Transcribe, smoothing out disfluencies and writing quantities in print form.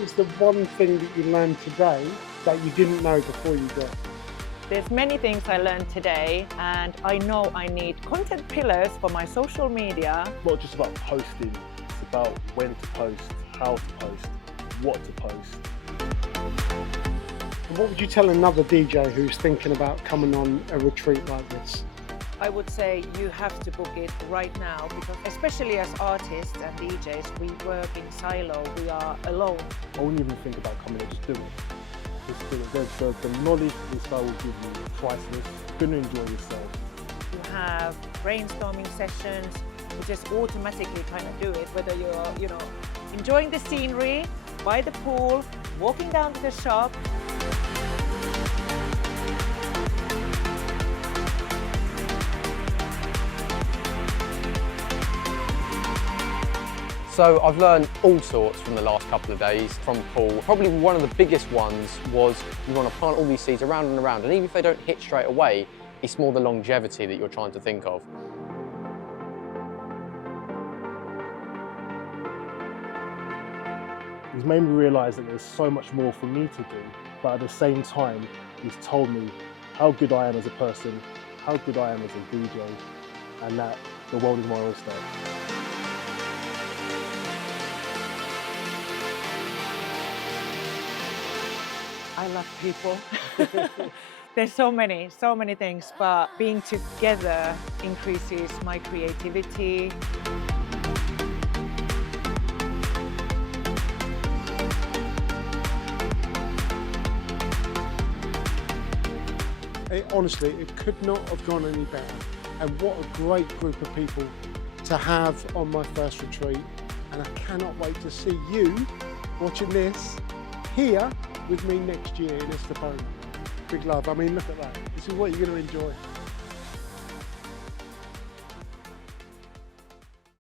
is the one thing that you learned today that you didn't know before you got? There's many things I learned today, and I know I need content pillars for my social media. It's not just about posting, it's about when to post, how to post, what to post. And what would you tell another DJ who's thinking about coming on a retreat like this? I would say you have to book it right now, because especially as artists and DJs, we work in silo, we are alone. I wouldn't even think about coming and just do it. Just do it. The knowledge this guy will give you, priceless. You're going to enjoy yourself. You have brainstorming sessions, you just automatically kind of do it, whether you're, enjoying the scenery, by the pool, walking down to the shop. So I've learned all sorts from the last couple of days from Paul. Probably one of the biggest ones was you want to plant all these seeds around and around, and even if they don't hit straight away, it's more the longevity that you're trying to think of. He's made me realise that there's so much more for me to do, but at the same time, he's told me how good I am as a person, how good I am as a DJ, and that the world is my oyster. I love people. There's so many things, but being together increases my creativity. Honestly, it could not have gone any better. And what a great group of people to have on my first retreat. And I cannot wait to see you watching this here with me next year in Estepona. Big love. I mean, look at that. This is what you're going to enjoy.